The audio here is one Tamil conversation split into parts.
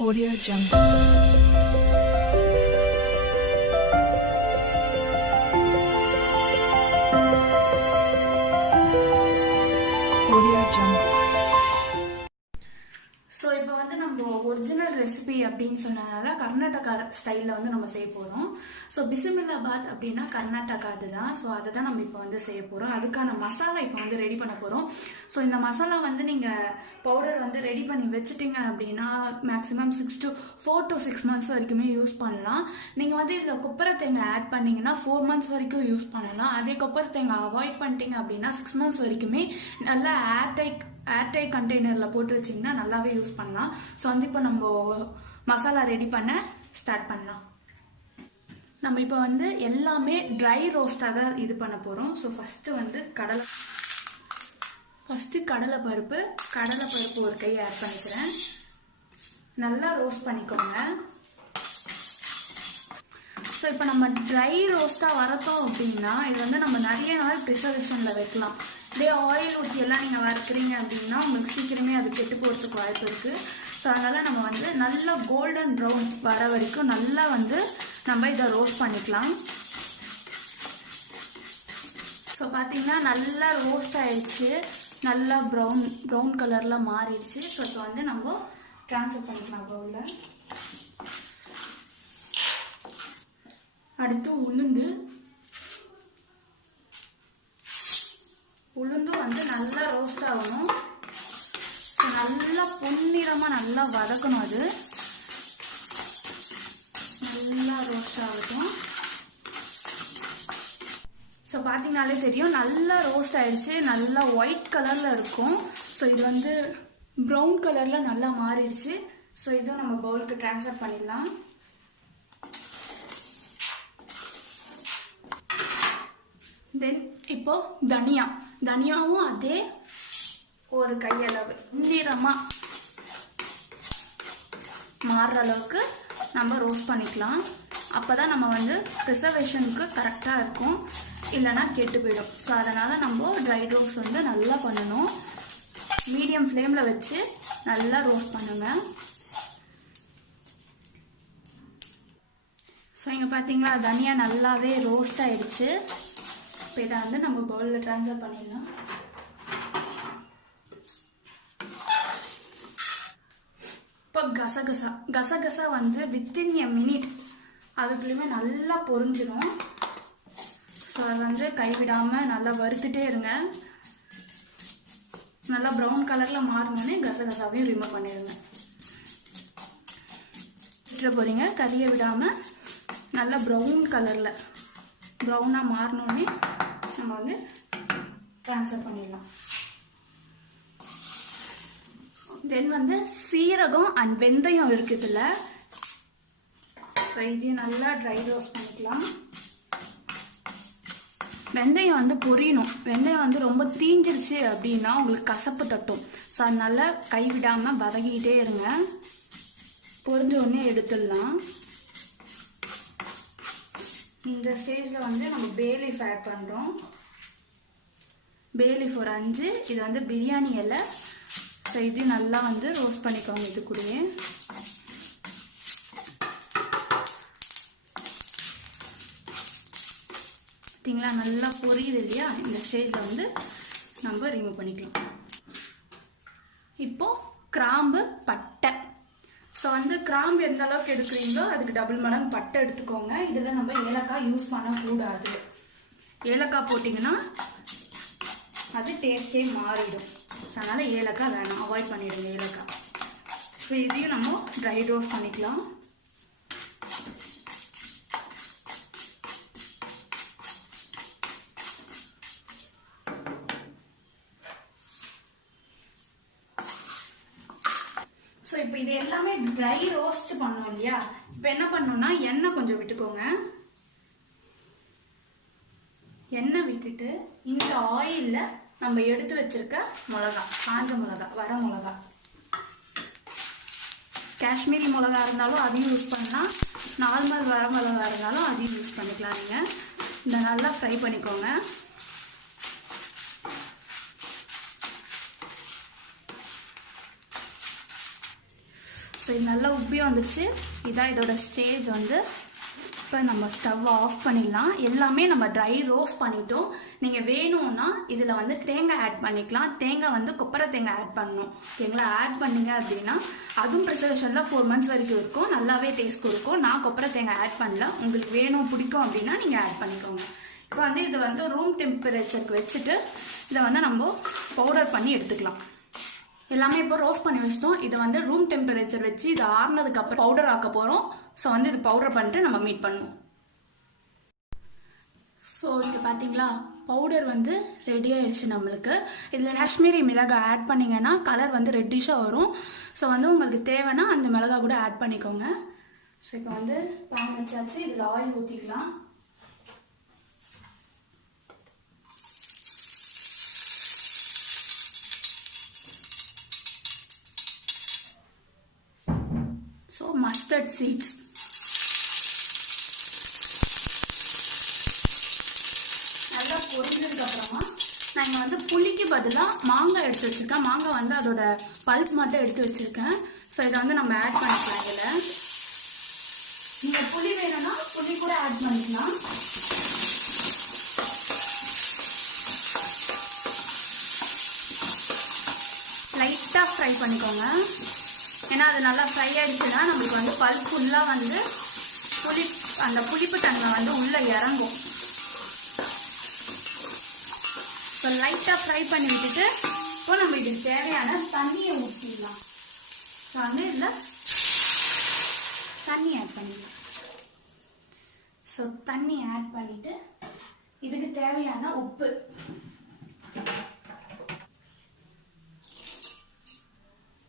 Audio Jungle. Audio Jungle. So இப்போ வந்து நம்ம ஒரிஜினல் ரெசிபி அப்படின்னு சொன்னதால கர்நாடகா ஸ்டைலில் வந்து நம்ம செய்ய போகிறோம். ஸோ பிசிபெலாபாத் அப்படின்னா கர்நாடகா அதுதான். ஸோ அதை தான் நம்ம இப்போ வந்து செய்ய போகிறோம். அதுக்கான மசாலா இப்போ வந்து ரெடி பண்ண போகிறோம். ஸோ இந்த மசாலா வந்து நீங்கள் பவுடர் வந்து ரெடி பண்ணி வச்சுட்டீங்க அப்படின்னா மேக்ஸிமம் 4 to 6 months வரைக்குமே யூஸ் பண்ணலாம். நீங்கள் வந்து இதில் கொப்பரை தேங்காய் ஆட் பண்ணிங்கன்னா 4 months வரைக்கும் யூஸ் பண்ணலாம். அதே கொப்பரை தேங்காய் அவாய்ட் பண்ணிட்டீங்க அப்படின்னா 6 months வரைக்குமே நல்லா ஏர்டை கண்டெய்னரில் போட்டு வச்சிங்கன்னா நல்லாவே யூஸ் பண்ணலாம். ஸோ வந்து இப்போ நம்ம மசாலா ரெடி பண்ண ஸ்டார்ட் பண்ணலாம். நம்ம இப்போ வந்து எல்லாமே ட்ரை ரோஸ்டாக தான் இது பண்ண போகிறோம். ஸோ ஃபஸ்ட்டு வந்து கடலை பருப்பு ஒரு கை ஆட் பண்ணிக்கிறேன். நல்லா ரோஸ்ட் பண்ணிக்கோங்க. ஸோ இப்போ நம்ம ட்ரை ரோஸ்ட்டாக வரத்தோம் அப்படின்னா இது வந்து நம்ம நிறைய நாள் ப்ரிசர்வேஷனில் வைக்கலாம். இதே ஆயில் ஊற்றி எல்லாம் நீங்கள் வறுக்கிறீங்க அப்படின்னா உங்களுக்கு சீக்கிரமே அது கெட்டு போகிறதுக்கு வாய்ப்பு இருக்குது. ஸோ அதனால் நம்ம வந்து நல்லா கோல்டன் ப்ரௌன் வர வரைக்கும் நல்லா வந்து நம்ம இதை ரோஸ்ட் பண்ணிக்கலாம். ஸோ பார்த்தீங்கன்னா நல்லா ரோஸ்ட் ஆயிடுச்சு, நல்லா ப்ரௌன் கலரில் மாறிடுச்சு. ஸோ இப்போ வந்து நம்ம ட்ரான்ஸ்ஃபர் பண்ணிக்கலாம் பவுலில். அடுத்து உளுந்தும் வந்து நல்லா ரோஸ்ட் ஆகணும். ஸோ நல்லா பொன்னிறமாக நல்லா வதக்கணும். அது நல்லா ரோஸ்ட் ஆகட்டும். ஸோ பார்த்தீங்கனாலே தெரியும் நல்லா ரோஸ்ட் ஆயிடுச்சு, நல்லா ஒயிட் கலரில் இருக்கும். ஸோ இது வந்து ப்ரௌன் கலரில் நல்லா மாறிடுச்சு. ஸோ இதுவும் நம்ம பவுலுக்கு ட்ரான்ஸ்ஃபர் பண்ணிடலாம். தென் இப்போ தனியாவும் அதே ஒரு கையளவு நிறமாக மாறுற அளவுக்கு நம்ம ரோஸ்ட் பண்ணிக்கலாம். அப்போ தான் நம்ம வந்து ப்ரிசர்வேஷனுக்கு கரெக்டாக இருக்கும், இல்லைனா கெட்டு போயிடும். ஸோ அதனால் நம்ம ட்ரை ரோஸ்ட் வந்து நல்லா பண்ணணும். மீடியம் ஃப்ளேமில் வச்சு நல்லா ரோஸ்ட் பண்ணுங்க. ஸோ இங்கே பார்த்தீங்களா தனியா நல்லாவே ரோஸ்ட் ஆயிடுச்சு. இப்போ இதை வந்து நம்ம பவுலில் ட்ரான்ஸ்ஃபர் பண்ணிடலாம். இப்போ கசகசா வந்து வித்தின் எ மினிட் அதுக்குள்ளேயுமே நல்லா பொரிஞ்சிடும். ஸோ அதை வந்து கைவிடாமல் நல்லா வறுத்துட்டே இருங்க. நல்லா ப்ரௌன் கலரில் மாறினோடனே கசகசாவையும் ரிமூவ் பண்ணிடுங்க. விட்டுற போகிறீங்க, கறியை விடாமல் நல்லா ப்ரௌனாக மாறினோடனே நம்ம வந்து ட்ரான்ஸ்ஃபர் பண்ணிடலாம். தென் வந்து சீரகம் அண்ட் வெந்தயம் இருக்குதுல்ல, இதையும் நல்லா ட்ரை ரோஸ்ட் பண்ணிக்கலாம். வெந்தயம் வந்து பொரியணும். வெந்தயம் வந்து ரொம்ப தீஞ்சிருச்சு அப்படின்னா உங்களுக்கு கசப்பு தட்டும். ஸோ அதனால கைவிடாமல் வதக்கிக்கிட்டே இருங்க. பொரிஞ்ச உடனே எடுத்துடலாம். இந்த ஸ்டேஜில் வந்து நம்ம பே லீஃப் ஆட் பண்ணுறோம். பே லீஃப் ஒரு 5, இது வந்து பிரியாணி இலை. ஸோ இது நல்லா வந்து ரோஸ்ட் பண்ணிக்கோங்க. இது கூடயே பார்த்தீங்களா நல்லா பொரியுது இல்லையா? இந்த ஸ்டேஜில் வந்து நம்ம ரிமூவ் பண்ணிக்கலாம். இப்போது கிராம்பு பட்டை. ஸோ வந்து கிராம்பு எந்த அளவுக்கு எடுக்கிறீங்களோ அதுக்கு டபுள் மடங்கு பட்டை எடுத்துக்கோங்க. இதில் நம்ம ஏலக்காய் யூஸ் பண்ணக்கூடாது. ஏலக்காய் போட்டிங்கன்னா அது டேஸ்டே மாறிடும். ஸோ அதனால் ஏலக்காய் வேணாம், அவாய்ட் பண்ணிவிடுங்க ஏலக்காய். ஸோ இதையும் நம்ம ட்ரை ரோஸ்ட் பண்ணிக்கலாம். ஸோ இப்போ இது எல்லாமே ட்ரை ரோஸ்ட் பண்ணோம் இல்லையா? இப்போ என்ன பண்ணணும்னா எண்ணெய் கொஞ்சம் விட்டுக்கோங்க. எண்ணெய் விட்டுட்டு இந்த ஆயிலில் நம்ம எடுத்து வச்சிருக்க மிளகா, காஞ்ச மிளகா, வர மிளகா, காஷ்மீரி மிளகா இருந்தாலும் அதையும் யூஸ் பண்ணலாம், நார்மல் வர மிளகா இருந்தாலும் அதையும் யூஸ் பண்ணிக்கலாம். நீங்கள் இதை நல்லா ஃப்ரை பண்ணிக்கோங்க. ஸோ இது நல்லா உப்பி வந்துருச்சு. இதான் இதோட ஸ்டேஜ் வந்து. இப்போ நம்ம ஸ்டவ்வை ஆஃப் பண்ணிடலாம். எல்லாமே நம்ம ட்ரை ரோஸ்ட் பண்ணிட்டோம். நீங்கள் வேணும்னா இதில் வந்து தேங்காய் ஆட் பண்ணிக்கலாம். தேங்காய் வந்து கொப்பரை தேங்காய் ஆட் பண்ணணும். ஓகேங்களா? ஆட் பண்ணீங்க அப்படின்னா அதுவும் ப்ரிசர்வேஷனில் 4 months வரைக்கும் இருக்கும். நல்லாவே டேஸ்ட் கொடுக்கும். நான் கொப்பரை தேங்காய் ஆட் பண்ணல. உங்களுக்கு வேணும் பிடிக்கும் அப்படின்னா நீங்கள் ஆட் பண்ணிக்கோங்க. இப்போ வந்து இது வந்து ரூம் டெம்பரேச்சருக்கு வச்சுட்டு இதை வந்து நம்ம பவுடர் பண்ணி எடுத்துக்கலாம். எல்லாமே இப்போ ரோஸ்ட் பண்ணி வச்சிட்டோம். இதை வந்து ரூம் டெம்பரேச்சர் வச்சு இது ஆறுனதுக்கு அப்புறம் பவுடர் ஆக்க போகிறோம். ஸோ வந்து இது பவுடர் பண்ணிட்டு நம்ம மீட் பண்ணுவோம். ஸோ இது பார்த்தீங்களா, பவுடர் வந்து ரெடி ஆயிடுச்சு நம்மளுக்கு. இதில் காஷ்மீரி மிளகாய் ஆட் பண்ணிங்கன்னா கலர் வந்து ரெட்டிஷாக வரும். ஸோ வந்து உங்களுக்கு தேவைன்னா அந்த மிளகாய் கூட ஆட் பண்ணிக்கோங்க. ஸோ இப்போ வந்து பேன் வச்சாச்சு. இதில் ஆயில் ஊற்றிக்கலாம். ஸோ மஸ்டர்ட் சீட்ஸ், நல்லா பொரிஞ்சதுக்கு அப்புறமா நான் இங்கே வந்து புளிக்கு பதிலாக மாங்காய் எடுத்து வச்சிருக்கேன். மாங்காய் வந்து அதோட பல்ப் மட்டும் எடுத்து வச்சிருக்கேன். ஸோ இதை வந்து நம்ம ஆட் பண்ணிக்கலாம். இதில் நீங்கள் புளி வேணும்னா புளி கூட ஆட் பண்ணிக்கலாம். லைட்டாக ஃப்ரை பண்ணிக்கோங்க. ஏன்னா அது நல்லா ஃப்ரை ஆயிடுச்சுன்னா நம்மளுக்கு வந்து பல்ப் ஃபுல்லாக வந்து அந்த புளிப்பு தன்மை வந்து உள்ளே இறங்கும். ஸோ லைட்டாக ஃப்ரை பண்ணி விட்டுட்டு இப்போ நம்ம இதுக்கு தேவையான தண்ணியை ஊற்றிடலாம். ஸோ வந்து இதில் தண்ணி ஆட் பண்ணிடலாம். ஸோ தண்ணி ஆட் பண்ணிட்டு இதுக்கு தேவையான உப்பு,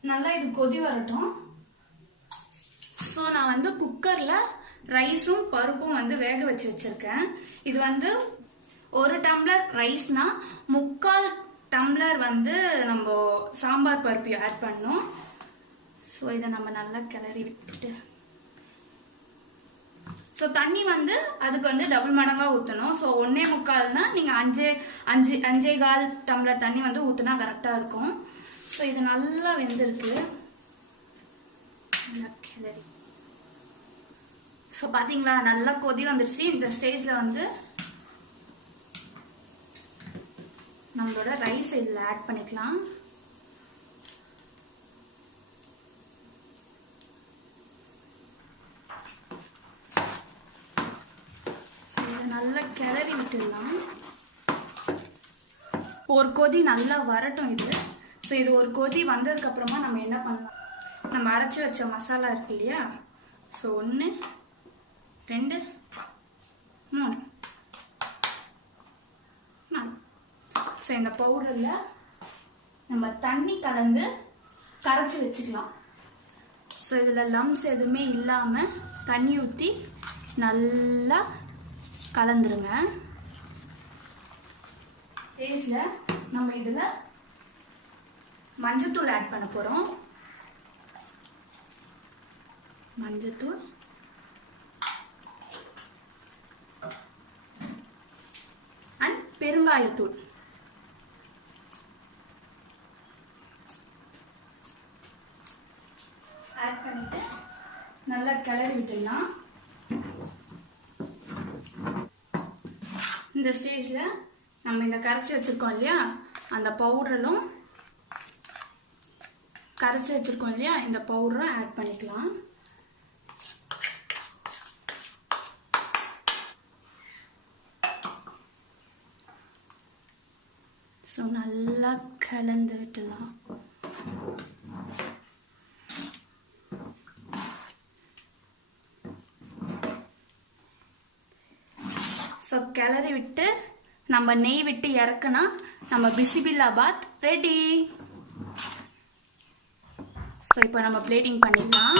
நல்லா இது கொதி வரட்டும். ஸோ நான் வந்து குக்கரில் ரைஸும் பருப்பும் வந்து வேக வச்சு வச்சுருக்கேன். இது வந்து 1 டம்ளர் ரைஸ்னா 3/4 டம்ளர் வந்து நம்ம சாம்பார் பருப்பு ஆட் பண்ணோம். ஸோ இதை நம்ம நல்லா கிளறி விட்டுட்டு ஸோ தண்ணி வந்து அதுக்கு வந்து டபுள் மடங்காக ஊற்றணும். ஸோ 1.25னா நீங்கள் 5.25 டம்ளர் தண்ணி வந்து ஊற்றினா கரெக்டாக இருக்கும். ஸோ இது நல்லா வெந்திருக்கு. நல்லா கிளறி ஸோ பார்த்தீங்களா, நல்லா கொதி வந்துருச்சு. இந்த ஸ்டேஜில் வந்து நம்மளோட ரைஸ் இதில் ஆட் பண்ணிக்கலாம். இதை நல்லா கிளறி விட்டுடலாம். ஒரு கொதி நல்லா வரட்டும் இது. ஸோ இது ஒரு கொதி வந்ததுக்கு அப்புறமா நம்ம என்ன பண்ணலாம், நம்ம அரைச்சி வச்ச மசாலா இருக்கு இல்லையா, ஸோ 1 2 3 4. ஸோ இந்த பவுடரில் நம்ம தண்ணி கலந்து கரைச்சி வச்சுக்கலாம். ஸோ இதில் லம்ஸ் எதுவுமே இல்லாமல் தண்ணி ஊற்றி நல்லா கலந்துருங்க. டேஸ்டில் நம்ம இதில் மஞ்சத்தூள் ஆட் பண்ண போகிறோம். மஞ்சத்தூள் அண்ட் பெருங்காயத்தூள். ஆட் பண்ணிட்டு நல்லா கிளறி விட்டுடலாம். இந்த ஸ்டேஜில் நம்ம இந்த கரைச்சி வச்சிருக்கோம் இல்லையா, அந்த பவுடரும் கரைச்சி வச்சிருக்கோம் இல்லையா, இந்த பவுடரும் ஆட் பண்ணிக்கலாம். ஸோ நல்லா கலந்து விட்டுலாம். ஸோ கிளறி விட்டு நம்ம நெய் விட்டு இறக்குனா நம்ம பிசிபிலாபாத் ரெடி. ஸோ இப்போ நம்ம பிளேட்டிங் பண்ணிடலாம்.